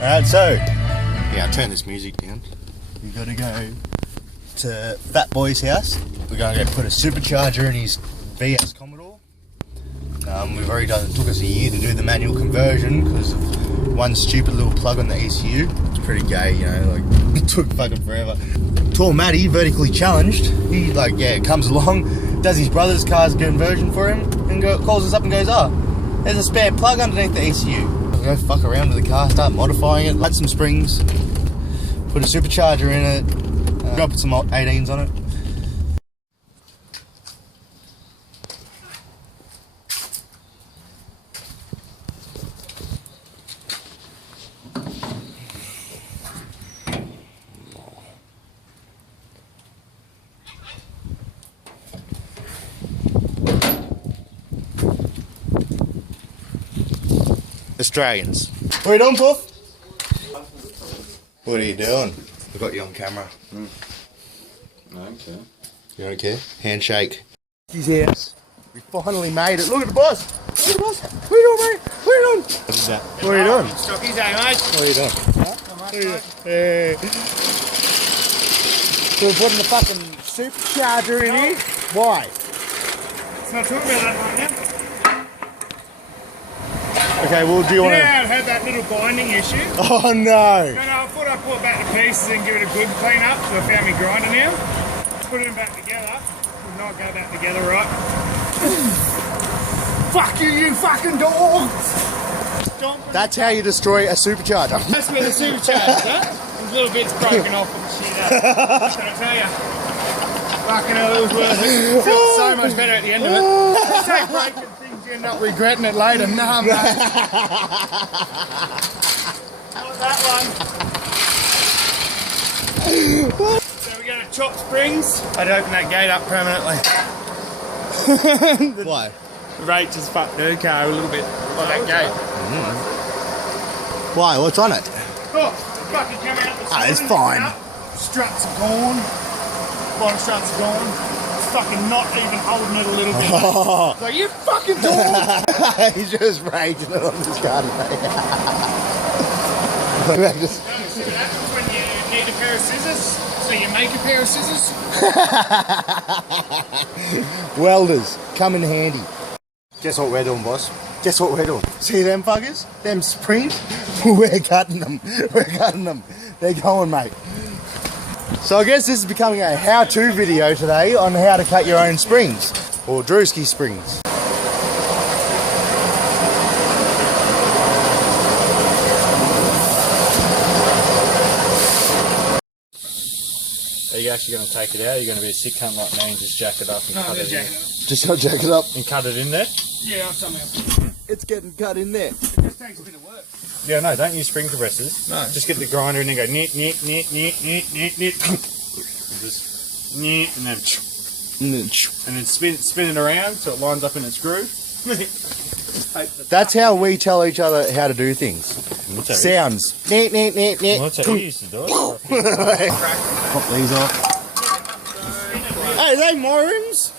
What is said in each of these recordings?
Alright, so yeah, I'll turn this music down. We gotta go to Fat Boy's house. We're gonna go put a supercharger in his VS Commodore. We've already done, it took us a year to do the manual conversion because of one stupid little plug on the ECU. It's pretty gay, you know, like it took fucking forever. Tall Matty, vertically challenged, he like, yeah, comes along, does his brother's car's conversion for him, and calls us up and goes, oh, there's a spare plug underneath the ECU. We'll go fuck around with the car, start modifying it, add some springs, put a supercharger in it, put some 18s on it. Australians. What are you doing, Puff? What are you doing? I've got you on camera. I don't care. You don't care? Handshake. His house. We finally made it. Look at the boss. Look at the boss. What are you doing, mate? What are you doing? What is that? What are you doing? Stocky's day, mate. What are you doing? Hey. So we're putting the fucking supercharger in here. Why? Let's not talk about that right now. Okay, well, do you want to... Yeah, I had that little binding issue. Oh, no. No, I thought I'd put it back to pieces and give it a good clean up, so I found me grinder now. Put them back together. Did not go back together right. Fuck you, you fucking dogs! That's how you destroy a supercharger. That's where the supercharger is, huh? There's little bits broken off and shit. What can I tell you? Fucking hell, it was worth it. Felt so much better at the end of it. So breaking things, you end up regretting it later. Nah, mate. Not that one. So we're going to chop springs. I'd open that gate up permanently. Why? The rate just fucked her car a little bit on that gate. Why? What's on it? Oh, fucking coming out the It's fine. Struts are gone. Bottom struts are gone. It's fucking not even holding it a little bit. Oh. Like, you fucking dog! He's just raging it on this car today. That's when you need a pair of scissors, so you make a pair of scissors. Welders, come in handy. Guess what we're doing, boss? Guess what we're doing? See them fuckers? Them springs? We're cutting them. We're cutting them. They're going, mate. So I guess this is becoming a how-to video today on how to cut your own springs. Or Drewski springs. Are you actually going to take it out? Or are you going to be a sick cunt like me and just jack it up and cut it in? Just gotta jack it up. And cut it in there? Yeah, I'm somehow. It's getting cut in there. It just takes a bit of work. Yeah, no, don't use spring compressors. No. Just get the grinder and then go knit, knit, knit, knit, knit, knit, knit. Just knit and then spin it around so it lines up in its groove. That's how we tell each other how to do things. Sounds. Knit, knit, knit, knit. Well, that's how you used to do it. Pop these off. Hey, are they my rims?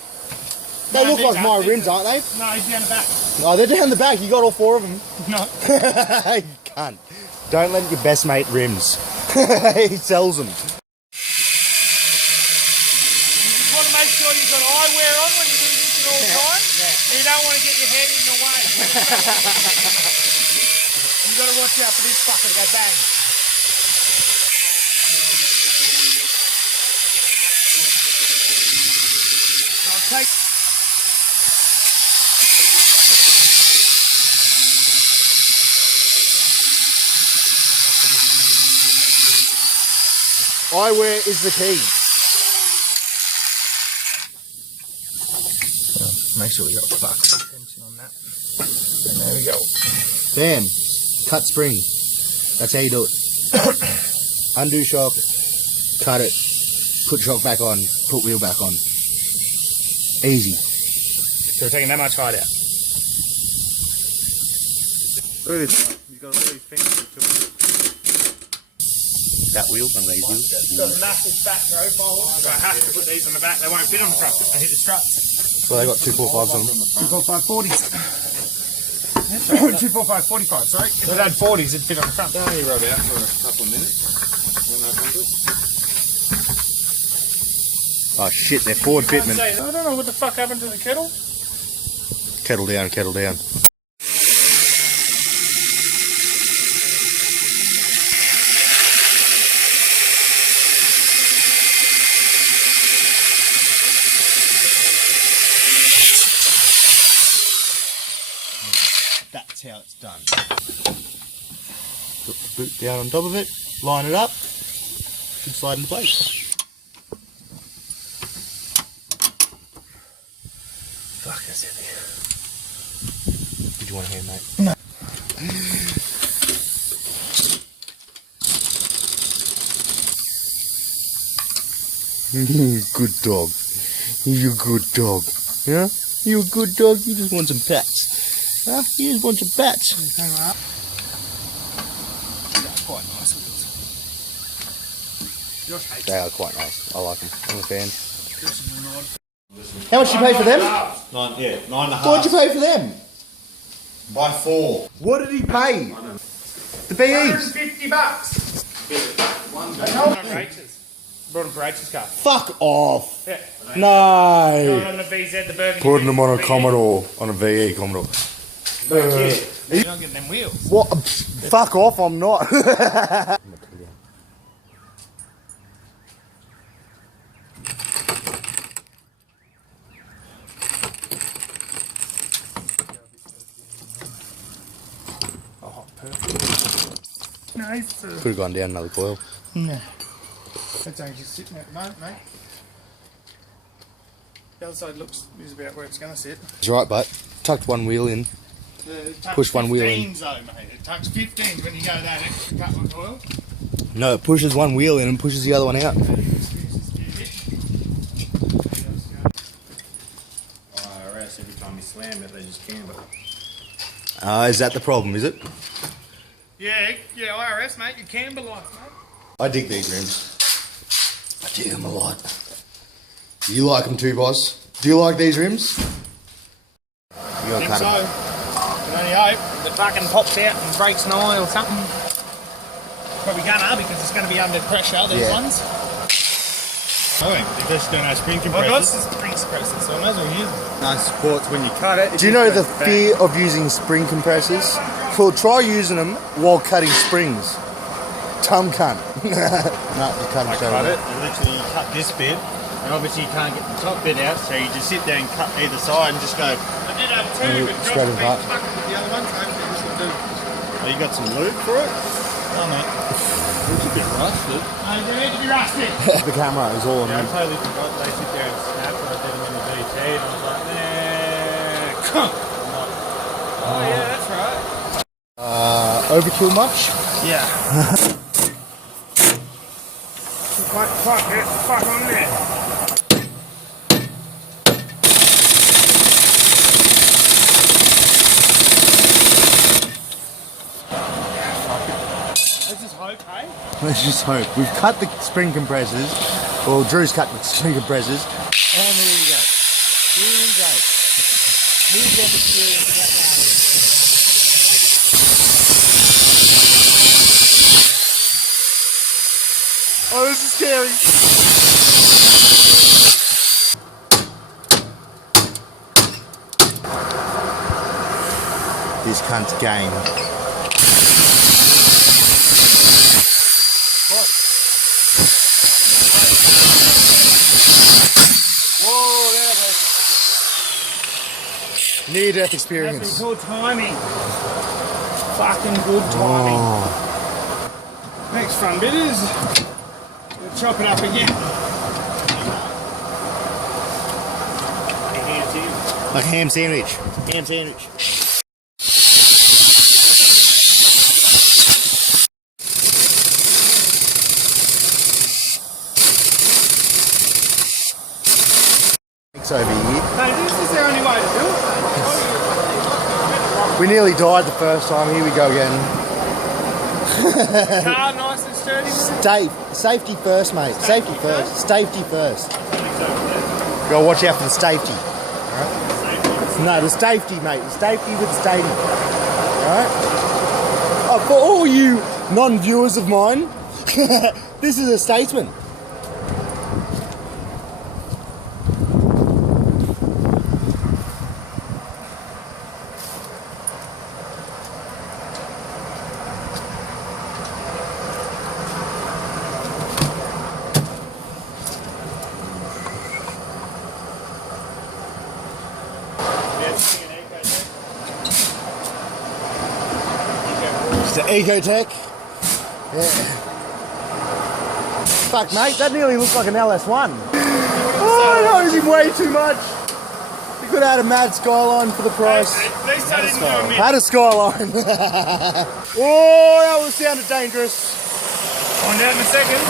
They look like my rims, aren't they? No, he's down the back. Oh, they're down the back. You got all four of them. No. You can't. Don't let your best mate rims. He sells them. You just want to make sure you've got eyewear on when you do this at all times. Yeah. You don't want to get your head in the way. You've got to watch out for this fucker to go bang. I'll take... Eyewear is the key. Make sure we got fuck tension on that. And there we go. Dan, cut spring. That's how you do it. Undo shock, cut it, put shock back on, put wheel back on. Easy. So we're taking that much height out. Look at this. You've got all these fingers. That wheel and these wheels. It's got a massive back profile, so I have to put these on the back. They won't fit on the front. They hit the struts. So they got 245s on them. 245 40s. 2, 4, 5, 45, sorry. If it had 40s, it'd fit on the front. Don't you rub out for a couple of minutes when that comes up. Oh shit, they're Ford fitment. I don't know what the fuck happened to the kettle. Kettle down, kettle down. That's how it's done. Put the boot down on top of it, line it up, should slide into place. Fuck, that's heavy. Did you want a hand, mate? No. Good dog. You're a good dog. Yeah? You're a good dog, you just want some pats. Huh? You just want some pats. That's quite nice. They are quite nice. I like them. I'm a fan. How much did you pay for them? 9.5. What did you pay for them? By 4. What did he pay? The BEs? $150. Brought them for H's car. Fuck off. Yeah. No. On the VZ, the Burgundy. Putting them on a Commodore, on a VE Commodore. You're not getting them wheels. What? Fuck off, I'm not. Oh, perfect. Nice. Could have gone down another coil. No. That's only just sitting at the moment, mate. The other side is about where it's going to sit. It's right, but tucked one wheel in. Push one wheel in. Though, mate. It tucks 15 when you go that extra couple of oil. No, it pushes one wheel in and pushes the other one out. IRS, every time you slam it, they just camber. Is that the problem, is it? Yeah, IRS, mate. You camber life, mate. I dig these rims. I dig them a lot. You like them too, boss? Do you like these rims? You I think so. Can only hope the fucking pops out and breaks an eye or something. Probably gonna, because it's going to be under pressure, these ones. Oh, because you don't have spring Well, compressors. that's just spring suppressors, so I might as well use them. No supports when you cut it. Do you know the fear of using spring compressors? Well, try using them while cutting springs. Tum cunt. No, you cut them straight Cut away. it, and literally you cut this bit, and obviously you can't get the top bit out, so you just sit there and cut either side and just go. I did have two, but straight Josh apart. been fucking with the other one, so hopefully this will do. Oh, you got some lube for it? Oh, mate. It's a bit rusted. They need to be rusted. The camera is all on Yeah, I them. totally forgot they sit there and snap when I did them in the DT, and I was like, nah. Oh, yeah, that's right. Overkill much? Yeah. Fuck on there. Let's just hope, hey? Let's just hope. We've cut the spring compressors. Well, Drew's cut the spring compressors. And here we go. Here we go. Here's the experience of that now. Oh, this is scary. This cunt's game. Whoa, there it Near-death is. experience. That's good timing. Fucking good timing. Oh. Next fun bit is we'll chop it up again. Like a ham sandwich. Ham sandwich. It's over here. No, this is the only way to do it. We nearly died the first time. Here we go again. Car nice and sturdy. Safety first, mate. Safety first. Safety first. Gotta watch out for the safety. No, the safety, mate. The safety with the safety. Right? Oh, for all you non-viewers of mine, this is a Statesman. It's the Ecotech. Yeah. Fuck, mate, that nearly looks like an LS1. Oh, that was way too much. You could have had a mad Skyline for the price. At least I didn't do a Had a Skyline. Oh, that was sounded dangerous. On that in a second.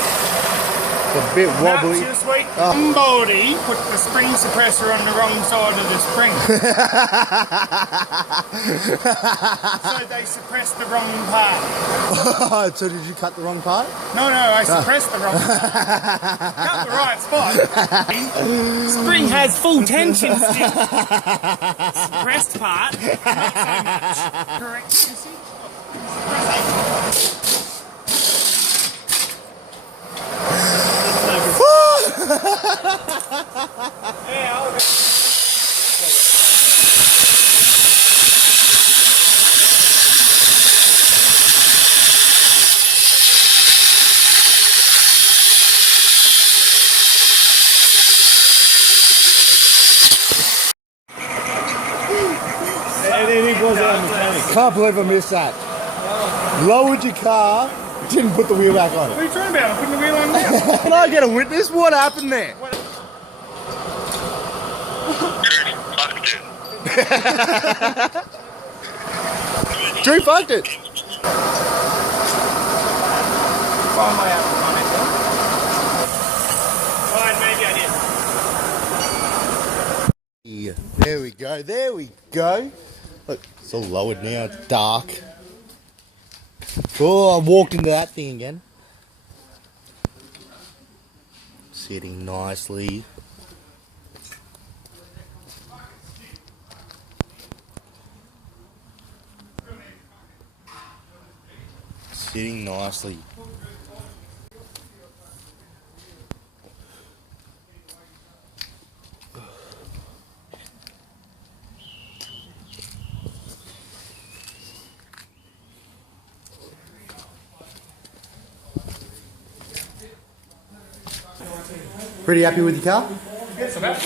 It's a bit wobbly. Not just wait. Somebody put the spring suppressor on the wrong side of the spring. So they suppressed the wrong part. So did you cut the wrong part? No, I suppressed the wrong part. Cut the right spot. Spring has full tension still. Suppressed part, not so much. Correct message? Yeah, I'll go. Can't believe I missed that. Lowered your car, didn't put the wheel back on What it. are you talking about? I'm putting the wheel on now. Can I get a witness? What happened there? Drew fucked it. Find my out on it. Alright, maybe I did. Yeah, there we go, there we go. Look, it's all lowered now, it's dark. Oh, I walked into that thing again. Sitting nicely. Sitting nicely. Pretty happy with your car? Yes, about.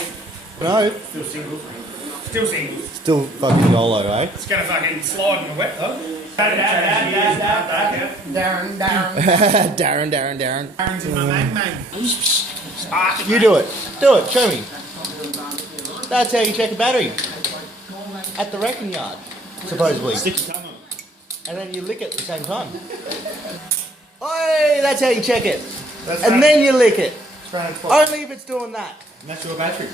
No. Still single. Still fucking YOLO, eh? It's gonna fucking slide in the wet though. Darren. Darren's in my man. You do it. Do it. Show me. That's how you check a battery. At the wrecking yard, supposedly. Stick your tongue on. And then you lick it at the same time. Oi, that's how you check it. And then you lick it. Only if it's doing that. And that's your battery.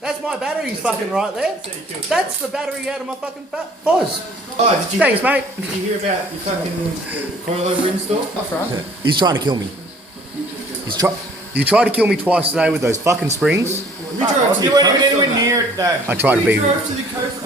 That's my battery's fucking right there. That's the battery out of my fucking Foz. Oh, did you Thanks, mate. Did you hear about your fucking coilover install? That's right. He's trying to kill me. You tried to kill me twice today with those fucking springs. You weren't even anywhere near it though. I tried to be.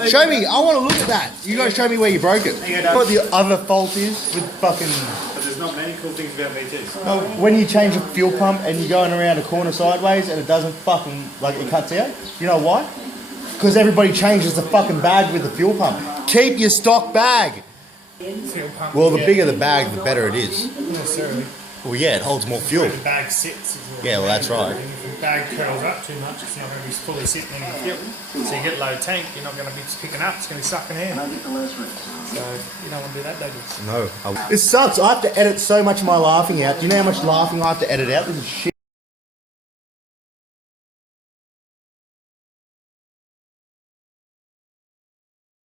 Show me. I want to look at that. You guys show me where you broke it. What the other fault is with fucking. But there's not many cool things about V2s. When you change a fuel pump and you're going around a corner sideways and it doesn't fucking, like, it cuts out. You know why? Because everybody changes the fucking bag with the fuel pump. Keep your stock bag. Well, the bigger the bag, the better it is. Not necessarily. Well, yeah, it holds more fuel. The bag sits. Yeah, well, that's right. If the bag curls up too much, it's not going to be fully sitting in the fuel. So you get low tank, you're not going to be picking up, it's going to be sucking in. So you don't want to do that, do you? No. It sucks. I have to edit so much of my laughing out. Do you know how much laughing I have to edit out? This is shit.